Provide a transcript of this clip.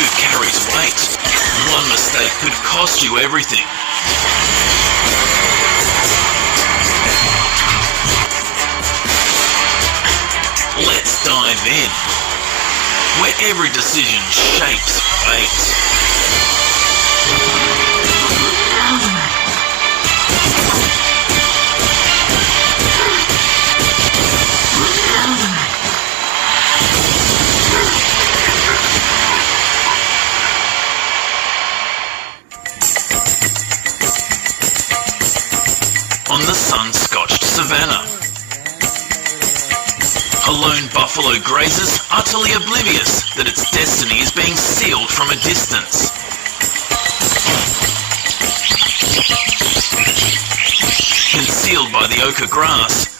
food carries weight. One mistake could cost you everything. Let's dive in, where every decision shapes fate. On the sun-scotched savannah, a lone buffalo grazes, utterly oblivious that its destiny is being sealed from a distance. Concealed by the ochre grass,